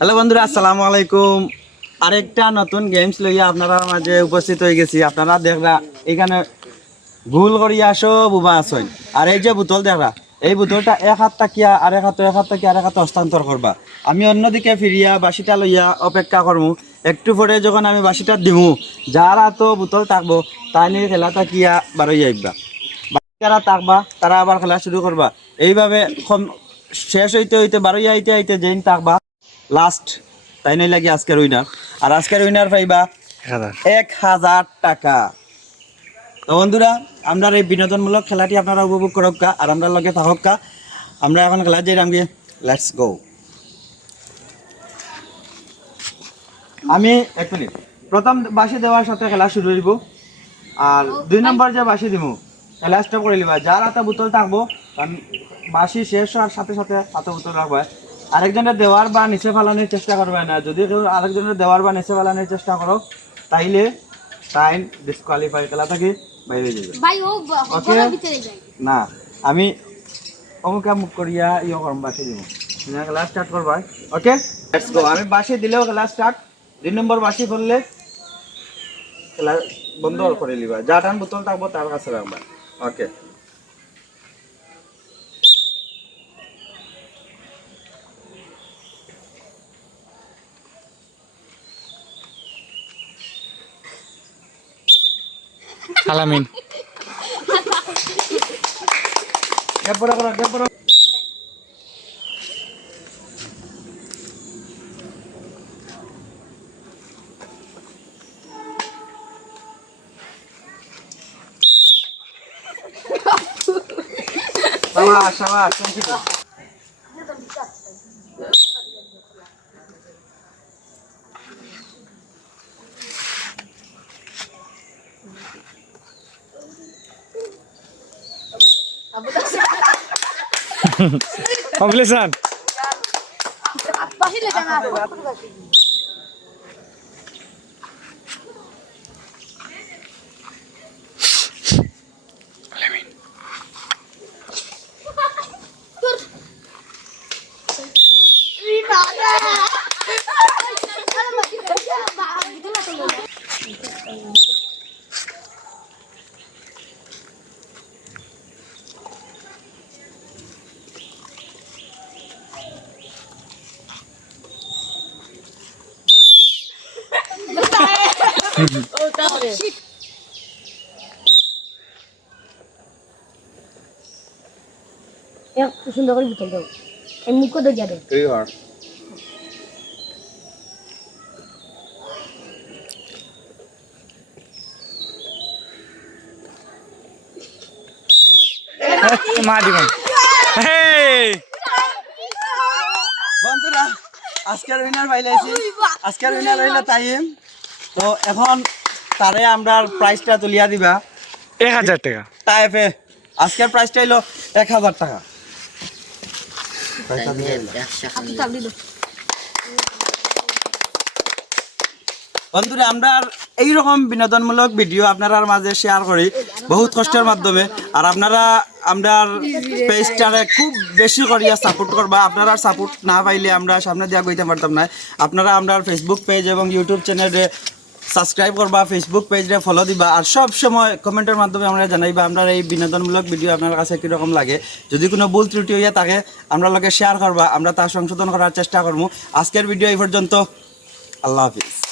Hello বন্ধুরা, আসসালামু আলাইকুম। আরেকটা নতুন গেমস লইয়া আপনারা মাঝে উপস্থিত হয়ে গেছি। আপনারা দেখরা এখানে ভুল করিয়া সব উবা আসইন আর এই যে বোতল দেখরা এই বোতলটা এক হাত তাকিয়া, আর এক হাত এক হাত তাকিয়া, আর এক হাতে হস্তান্তর করবা। আমি অন্যদিকে ফিরিয়া বাসিটা লইয়া অপেক্ষা করমু। একটু পরে যখন আমি বাসিটা দিমু, যার হাত বোতল থাকব তাই নিয়ে খেলা তাকিয়া বারোই আইবা। যারা থাকবা তারা আবার খেলা শুরু করবা। এইভাবে শেষ হইতে হইতে, বারোই আইতে আইতে যেইন থাকবা লাস্ট তাই নই লাগে আজকের উইনার আর আজকের উইনার পাইবা এক হাজার টাকা। তো বন্ধুরা আমরা এই বিনোদনমূলক খেলাটি আপনারা উপভোগ করক কা আর আমরা লগে থাকক কা আমরা এখন খেলা যাই রামগে লেটস গো আমি এক মিনিট প্রথম বাসি দেওয়ার সাথে খেলা শুরু হইব। আর দুই নম্বর যে বাসি দিব খেলা স্টপ করে নিবা। যার হাতে বোতল থাকব বাসি শেষ হওয়ার সাথে সাথে হাতে বোতল রাখবে। আরেকজনের দেওয়ার বা নিচে ফেলানোর চেষ্টা করবে না। যদি কেউ আরেকজনের দেওয়ার বা নিচে ফেলানোর চেষ্টা করো তাইলে টাইম ডিসকোয়ালিফাই খেলা থেকে বাইরে যাবে ভাই ও ব- Okay. ঘরের ভিতরে যায়। না আমি অমুক আমুক করিয়া ইয়ে করম বাসি দিব। খেলা স্টার্ট করবা ওকে? লেটস গো আমি বাসি দিলেও খেলা স্টার্ট দুই নম্বর বাসি করলে খেলা বন্ধ করে লিবা যা টান বোতল থাকব তার কাছে রাখবা। Okay? alamin. ya pura pura, ya pura. Sawas, sawas, sensitif. Completion বাহিরে যায় একটু সুন্দর করে বোতল দাও। এই মুখ তো যাবে। তুই হর। মা দিবেন। বন্ধুরা আজকের উইনার পাইলাইছি আজকের উইনার হইল তাইম। তো এখন তারে আমরা প্রাইসটা তুলিয়া দিবা। এক হাজার টাকা। তাইফে আজকের প্রাইসটা হইল এক হাজার টাকা। বন্ধুরা আমরা এইরকম বিনোদনমূলক ভিডিও আপনার মাঝে শেয়ার করি বহুত কষ্টের মাধ্যমে। আর আপনারা আমরার পেজটারে খুব বেশি করিয়া সাপোর্ট করবা। আপনারা সাপোর্ট না পাইলে আমরা সামনে দিয়া গইতে পারতাম না। আপনারা আমরা ফেসবুক পেজ এবং ইউটিউব চ্যানেলে সাবস্ক্রাইব করবা ফেসবুক পেজে ফলো দিবা, আর সব সময় কমেন্টের মাধ্যমে আমরা জানাইবা আমরা এই বিনোদনমূলক ভিডিও আপনার কাছে কীরকম লাগে। যদি কোনো ভুল ত্রুটি হইয়া থাকে, আমরা লগে শেয়ার করবা, আমরা তা সংশোধন করার চেষ্টা করব আজকের ভিডিও এই পর্যন্ত। আল্লাহ হাফিজ।